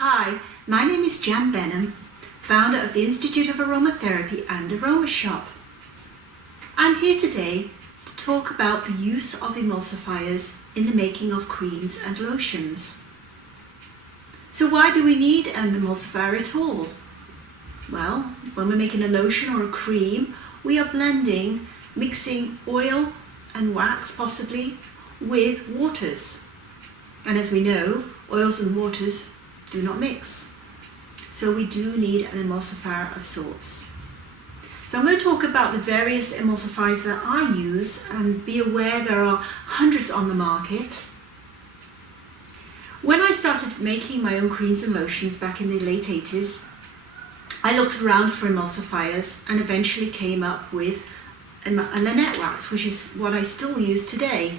Hi, my name is Jan Benham, founder of the Institute of Aromatherapy and Aroma Shop. I'm here today to talk about the use of emulsifiers in the making of creams and lotions. So why do we need an emulsifier at all? Well, when we're making a lotion or a cream, we are blending, mixing oil and wax possibly with waters. And as we know, oils and waters do not mix. So we do need an emulsifier of sorts. So I'm going to talk about the various emulsifiers that I use, and be aware there are hundreds on the market. When I started making my own creams and lotions back in the late 80s, I looked around for emulsifiers and eventually came up with a Lynette wax, which is what I still use today.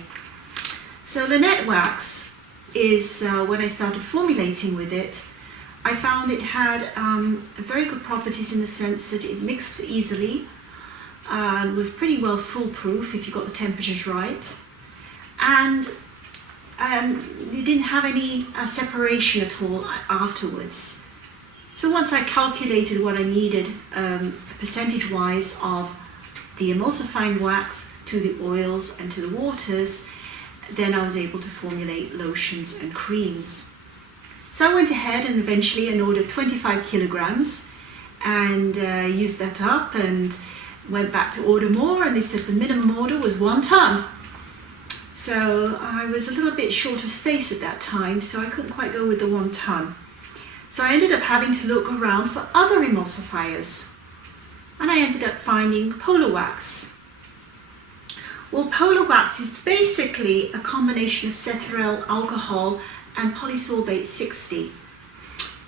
So Lynette wax is, when I started formulating with it, I found it had very good properties in the sense that it mixed easily and was pretty well foolproof if you got the temperatures right, and you didn't have any separation at all afterwards. So once I calculated what I needed percentage wise of the emulsifying wax to the oils and to the waters, then I was able to formulate lotions and creams. So I went ahead and eventually ordered 25 kilograms and used that up, and went back to order more, and they said the minimum order was 1 ton. So I was a little bit short of space at that time, so I couldn't quite go with the 1 ton. So I ended up having to look around for other emulsifiers, and I ended up finding polar wax. Well, polar wax is basically a combination of cetyl alcohol and polysorbate 60.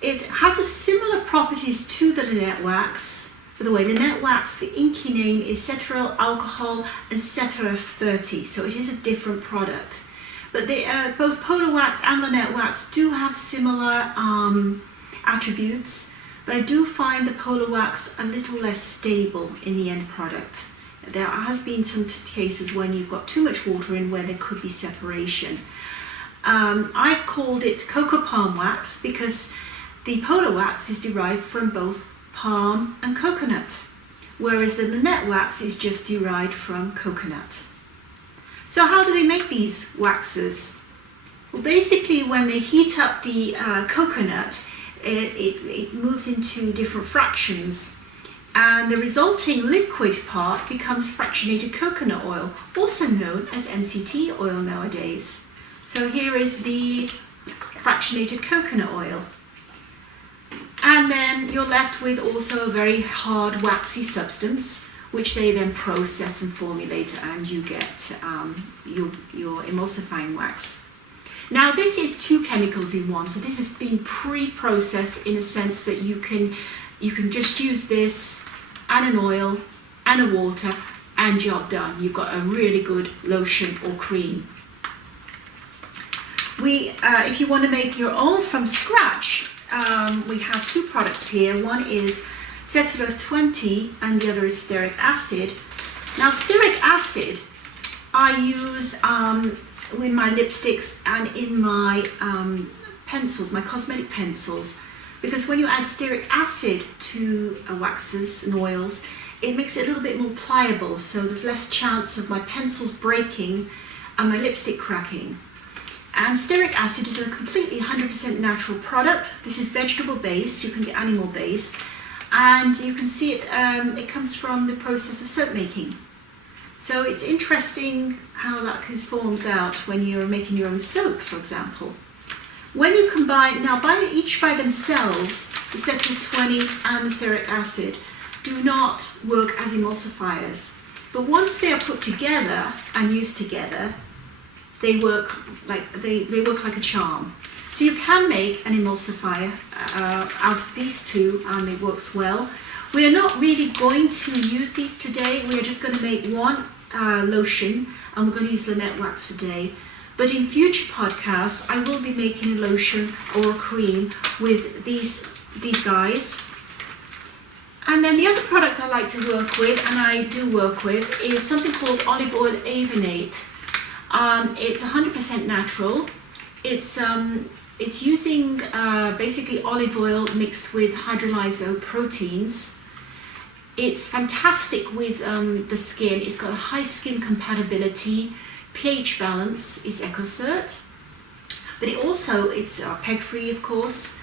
It has a similar properties to the Lynette wax. By the way, Lynette wax, the inky name is cetyl alcohol and cetyl 30, so it is a different product. But both polar wax and Lynette wax do have similar attributes, but I do find the polar wax a little less stable in the end product. There has been some cases when you've got too much water in where there could be separation. I called it cocoa palm wax because the polar wax is derived from both palm and coconut, whereas the Lynette wax is just derived from coconut. So how do they make these waxes? Well, basically when they heat up the coconut, it moves into different fractions, and the resulting liquid part becomes fractionated coconut oil, also known as MCT oil nowadays. So here is the fractionated coconut oil. And then you're left with also a very hard waxy substance, which they then process and formulate, and you get your emulsifying wax. Now this is 2 chemicals in one, so this has been pre-processed in a sense that you can just use this and an oil and a water and job done. You've got a really good lotion or cream. If you want to make your own from scratch, we have 2 products here. One is cetyl 20 and the other is stearic acid. Now stearic acid I use in my lipsticks and in my pencils, my cosmetic pencils, because when you add stearic acid to waxes and oils, it makes it a little bit more pliable, so there's less chance of my pencils breaking and my lipstick cracking. And stearic acid is a completely 100% natural product. This is vegetable based, you can get animal based, and you can see it, it comes from the process of soap making. So it's interesting how that forms out when you're making your own soap, for example. When you combine, now each by themselves, the cetyl 20 and the stearic acid do not work as emulsifiers. But once they are put together and used together, they work like a charm. So you can make an emulsifier out of these 2, and it works well. We are not really going to use these today. We are just going to make one lotion, and we're going to use Lynette wax today. But in future podcasts, I will be making a lotion or a cream with these guys. And then the other product I like to work with, and I do work with, is something called olive oil avonate. It's 100% natural. It's It's using basically olive oil mixed with hydrolyzed proteins. It's fantastic with the skin. It's got a high skin compatibility, pH balance is EcoCert, but it's peg-free, of course,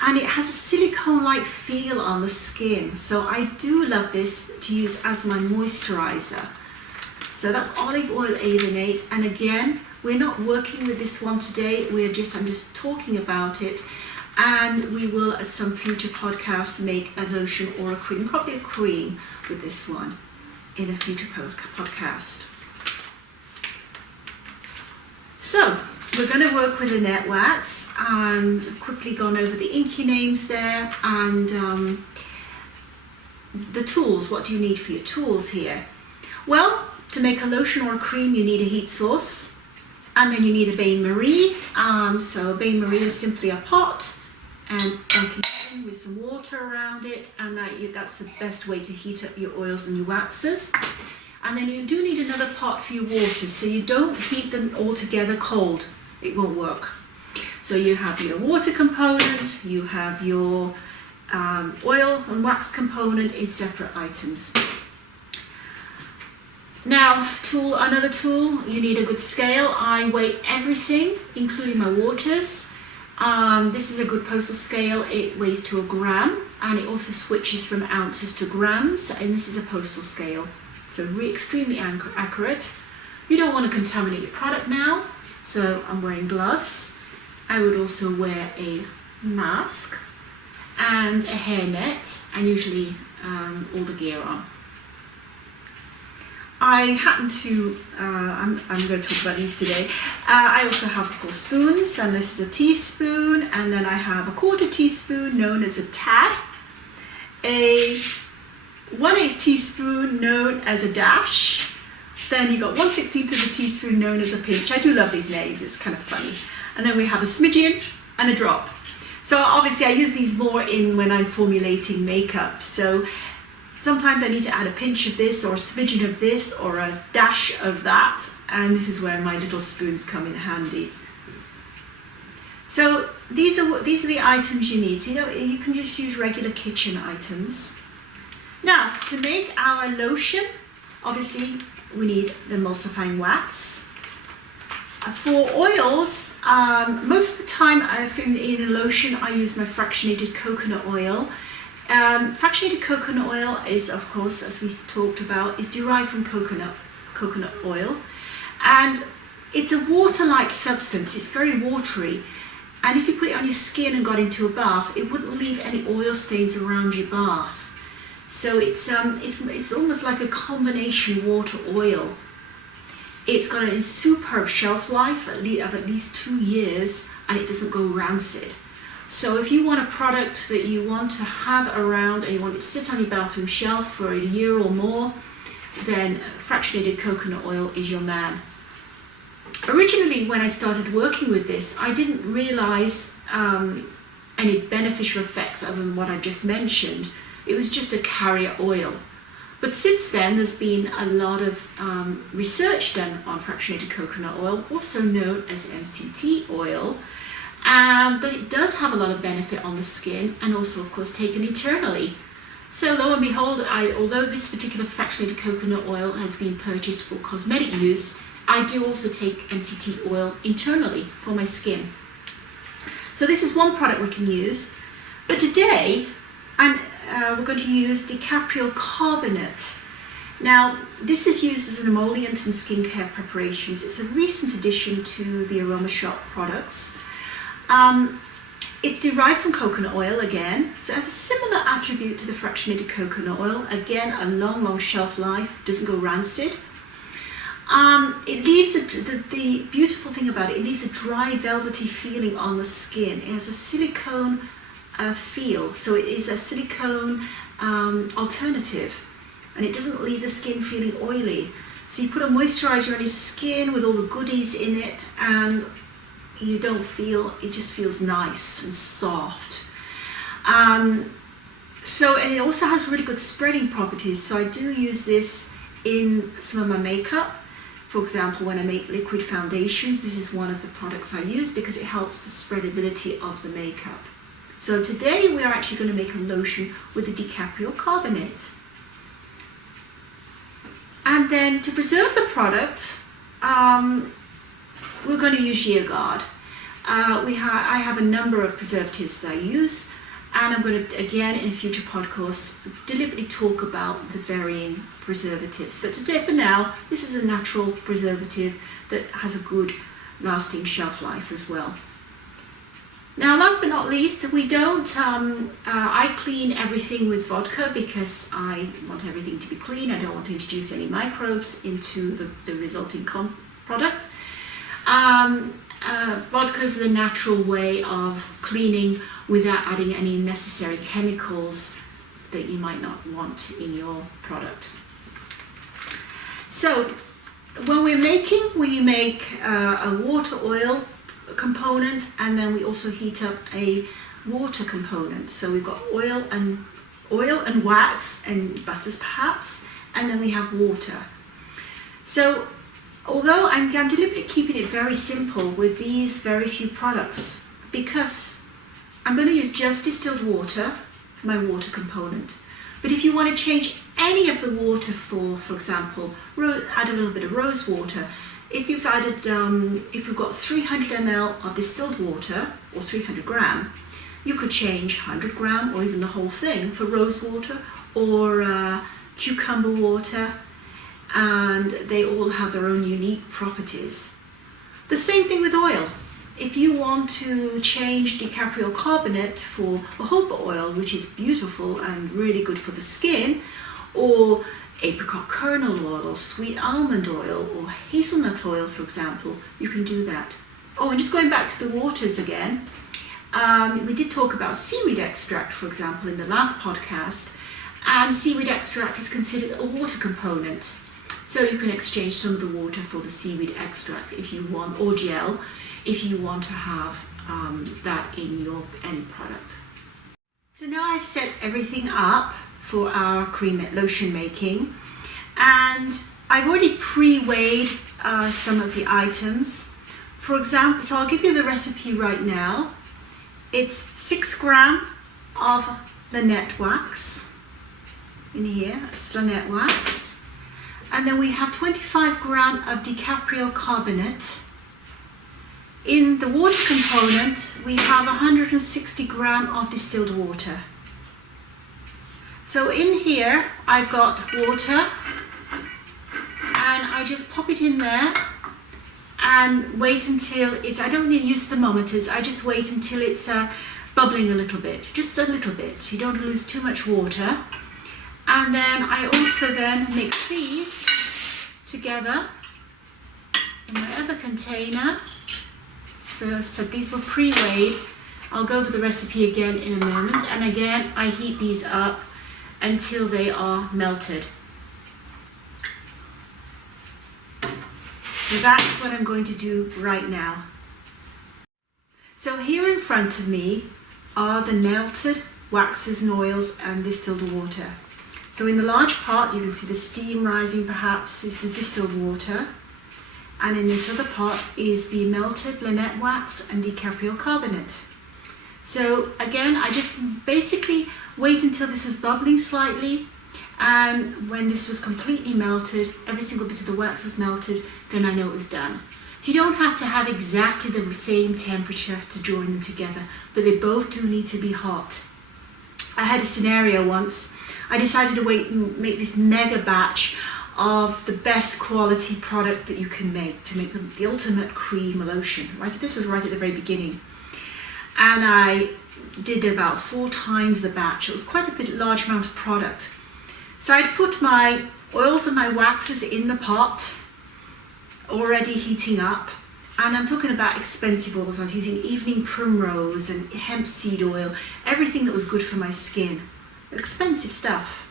and it has a silicone-like feel on the skin. So I do love this to use as my moisturizer. So that's olive oil alginate, and again, we're not working with this one today. I'm just talking about it, and we will at some future podcasts make a lotion or a cream, probably a cream with this one in a future podcast. So we're going to work with the net wax, and quickly gone over the inky names there, and the tools. What do you need for your tools here? Well, to make a lotion or a cream, you need a heat source, and then you need a bain-marie. So bain-marie is simply a pot, and dunk it in with some water around it, and that's the best way to heat up your oils and your waxes. And then you do need another pot for your water, so you don't heat them all together cold. It won't work. So you have your water component, you have your oil and wax component in separate items. Now, another tool, you need a good scale. I weigh everything, including my waters. This is a good postal scale. It weighs to a gram, and it also switches from ounces to grams, and this is a postal scale. So extremely accurate. You don't want to contaminate your product now, so I'm wearing gloves. I would also wear a mask and a hairnet, and usually all the gear on. I happen to, I'm going to talk about these today. I also have, of course, spoons, and this is a teaspoon, and then I have a 1/4 teaspoon known as a tad, a 1/8 teaspoon known as a dash, then you got 1/16 of a teaspoon known as a pinch. I do love these names, it's kind of funny. And then we have a smidgen and a drop. So obviously I use these more when I'm formulating makeup. So sometimes I need to add a pinch of this or a smidgen of this or a dash of that, and this is where my little spoons come in handy. So these are the items you need. So you can just use regular kitchen items. Now, to make our lotion, obviously we need the emulsifying wax. For oils, most of the time in a lotion I use my fractionated coconut oil. Fractionated coconut oil is, of course, as we talked about, is derived from coconut oil, and it's a water-like substance. It's very watery, and if you put it on your skin and got into a bath, it wouldn't leave any oil stains around your bath. So it's almost like a combination water-oil. It's got a superb shelf life of at least 2 years, and it doesn't go rancid. So if you want a product that you want to have around and you want it to sit on your bathroom shelf for a year or more, then fractionated coconut oil is your man. Originally, when I started working with this, I didn't realize any beneficial effects other than what I just mentioned. It was just a carrier oil. But since then, there's been a lot of research done on fractionated coconut oil, also known as MCT oil, that it does have a lot of benefit on the skin, and also, of course, taken internally. So lo and behold, although this particular fractionated coconut oil has been purchased for cosmetic use, I do also take MCT oil internally for my skin. So this is one product we can use. But today, we're going to use DiCaprio carbonate. Now, this is used as an emollient in skincare preparations. It's a recent addition to the Aroma Shop products. It's derived from coconut oil again, so it has a similar attribute to the fractionated coconut oil. Again, a long shelf life, doesn't go rancid. It leaves the beautiful thing about it leaves a dry, velvety feeling on the skin. It has a silicone feel, so it is a silicone alternative, and it doesn't leave the skin feeling oily. So you put a moisturizer on your skin with all the goodies in it, and you don't feel, it just feels nice and soft. And it also has really good spreading properties, so I do use this in some of my makeup. For example, when I make liquid foundations, this is one of the products I use because it helps the spreadability of the makeup. So today we are actually going to make a lotion with the dicaprylate carbonate. And then to preserve the product, we're going to use Year Guard. I have a number of preservatives that I use, and I'm going to, again, in a future podcast, deliberately talk about the varying preservatives. But today, for now, this is a natural preservative that has a good lasting shelf life as well. Now, last but not least, we don't, I clean everything with vodka because I want everything to be clean. I don't want to introduce any microbes into the resulting product. Vodka is the natural way of cleaning without adding any necessary chemicals that you might not want in your product. So when we're making, we make a water oil component, and then we also heat up a water component. So we've got oil and wax and butters perhaps, and then we have water. So although I'm deliberately keeping it very simple with these very few products, because I'm going to use just distilled water for my water component. But if you want to change any of the water for example, add a little bit of rose water. If you've added, if you've got 300 ml of distilled water, or 300 gram, you could change 100 gram or even the whole thing for rose water or cucumber water, and they all have their own unique properties. The same thing with oil. If you want to change dicaprylate carbonate for jojoba oil, which is beautiful and really good for the skin, or apricot kernel oil or sweet almond oil or hazelnut oil, for example, you can do that. Oh, and just going back to the waters again, we did talk about seaweed extract, for example, in the last podcast, and seaweed extract is considered a water component. So you can exchange some of the water for the seaweed extract if you want, or gel, if you want to have that in your end product. So now I've set everything up for our cream lotion making, and I've already pre-weighed some of the items. For example, so I'll give you the recipe right now. It's 6 grams of Lannette wax in here, it's Lannette wax, and then we have 25 grams of dicaprylate carbonate. In the water component, we have 160 grams of distilled water. So in here, I've got water, and I just pop it in there and wait until it's, I don't need to use thermometers, I just wait until it's bubbling a little bit, just a little bit. You don't lose too much water. And then I also then mix these together in my other container. So as I said, these were pre-weighed. I'll go over the recipe again in a moment. And again, I heat these up until they are melted. So that's what I'm going to do right now. So here in front of me are the melted waxes and oils and distilled water. So in the large pot, you can see the steam rising perhaps is the distilled water. And in this other pot is the melted Lannette wax and dicaprylate carbonate. So again, I just basically wait until this was bubbling slightly, and when this was completely melted, every single bit of the wax was melted, then I know it was done. So you don't have to have exactly the same temperature to join them together, but they both do need to be hot. I had a scenario once. I decided to wait and make this mega batch of the best quality product that you can make to make the ultimate cream lotion. Right, this was right at the very beginning. And I did about 4 times the batch. It was quite a bit large amount of product. So I'd put my oils and my waxes in the pot, already heating up. And I'm talking about expensive oils. I was using evening primrose and hemp seed oil, everything that was good for my skin. Expensive stuff.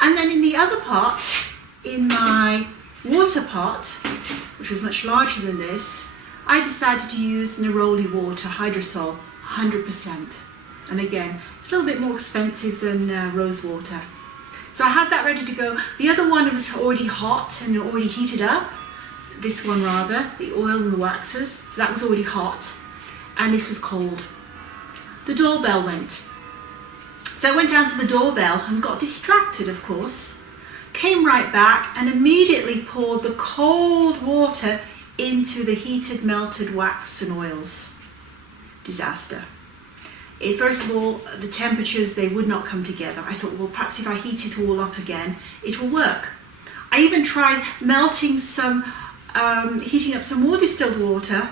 And then in the other pot, in my water pot, which was much larger than this, I decided to use neroli water, hydrosol, 100%. And again, it's a little bit more expensive than rose water. So I had that ready to go. The other one was already hot and already heated up. this one rather, the oil and the waxes. So that was already hot, and this was cold. The doorbell went. So I went down to the doorbell and got distracted, of course. Came right back and immediately poured the cold water into the heated melted wax and oils. Disaster. First of all, the temperatures, they would not come together. I thought, well, perhaps if I heat it all up again, it will work. I even tried melting heating up some more distilled water,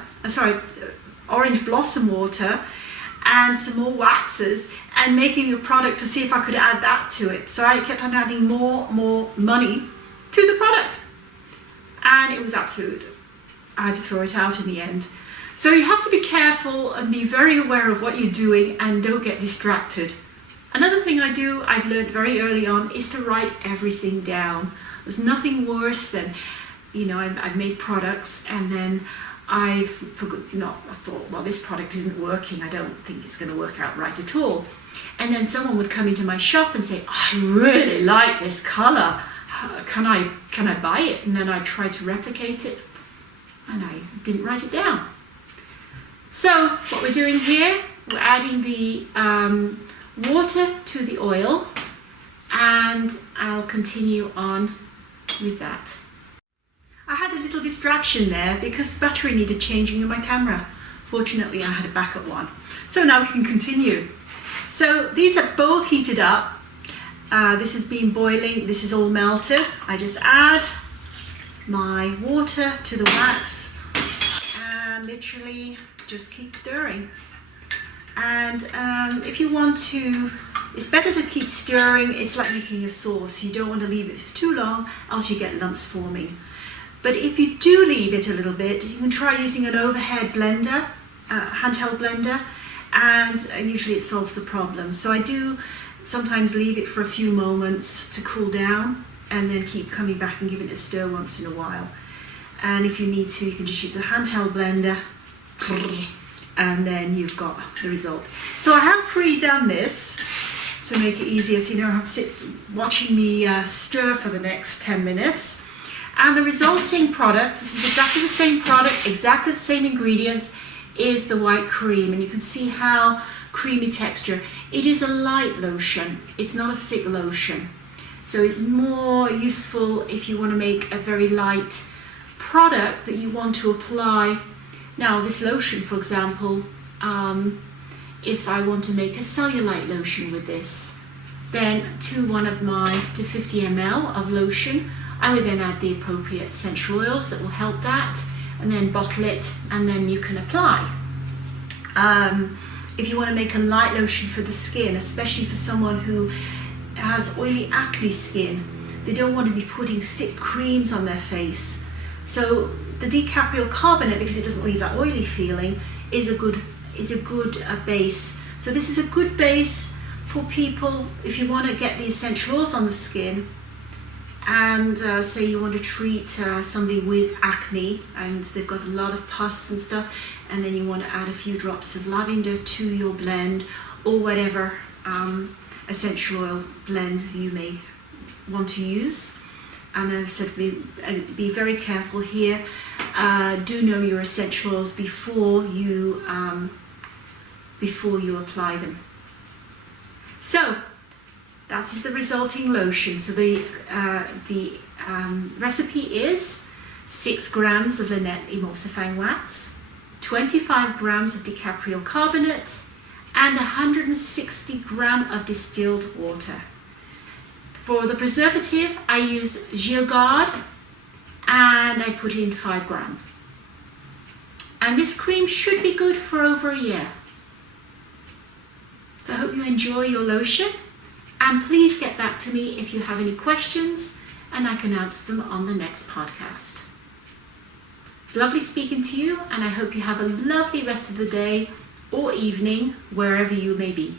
orange blossom water, and some more waxes, and making a product to see if I could add that to it. So I kept on adding more money to the product, and it was absolute. I had to throw it out in the end. So you have to be careful and be very aware of what you're doing and don't get distracted. Another thing I've learned very early on, is to write everything down. There's nothing worse than, I've made products and then I thought, well, this product isn't working. I don't think it's going to work out right at all. And then someone would come into my shop and say, I really like this color. Can I buy it? And then I tried to replicate it and I didn't write it down. So what we're doing here, we're adding the water to the oil, and I'll continue on with that. I had a little distraction there because the battery needed changing in my camera. Fortunately, I had a backup one. So now we can continue. So these are both heated up. This has been boiling, this is all melted. I just add my water to the wax and literally just keep stirring. And if you want to, it's better to keep stirring. It's like making a sauce. You don't want to leave it for too long, else you get lumps forming. But if you do leave it a little bit, you can try using an overhead blender, handheld blender, and usually it solves the problem. So I do sometimes leave it for a few moments to cool down and then keep coming back and giving it a stir once in a while. And if you need to, you can just use a handheld blender and then you've got the result. So I have pre-done this to make it easier, so you don't have to sit watching me stir for the next 10 minutes. And the resulting product, this is exactly the same product, exactly the same ingredients, is the white cream. And you can see how creamy texture. It is a light lotion, it's not a thick lotion. So it's more useful if you want to make a very light product that you want to apply. Now this lotion, for example, if I want to make a cellulite lotion with this, then to 50 ml of lotion, I would then add the appropriate essential oils that will help that, and then bottle it, and then you can apply. If you want to make a light lotion for the skin, especially for someone who has oily acne skin, they don't want to be putting thick creams on their face. So the decapriol carbonate, because it doesn't leave that oily feeling, is a good base. So this is a good base for people if you want to get the essential oils on the skin, and say you want to treat somebody with acne and they've got a lot of pus and stuff, and then you want to add a few drops of lavender to your blend, or whatever essential oil blend you may want to use. And I've said be very careful here. Do know your essential oils before you apply them. So that is the resulting lotion. So the recipe is 6 grams of Lynette emulsifying wax, 25 grams of decapriol carbonate, and 160 grams of distilled water. For the preservative, I used GeoGuard, and I put in 5 grams. And this cream should be good for over a year. So I hope you enjoy your lotion, and please get back to me if you have any questions, and I can answer them on the next podcast. It's lovely speaking to you, and I hope you have a lovely rest of the day or evening, wherever you may be.